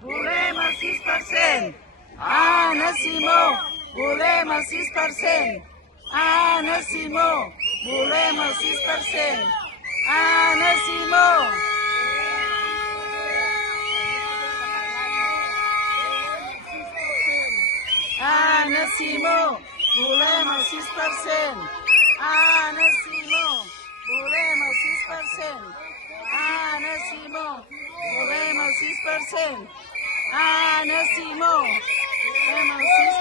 volem el 6%. Anna Simó, volem el 6%. Anna Simó, volem el 6%. Anna Simó. Anna Simó, volem el 6%. Anna Simó, volem el 6%. Anna Simó, volem el 6%. Anna Simó, volem el 6%.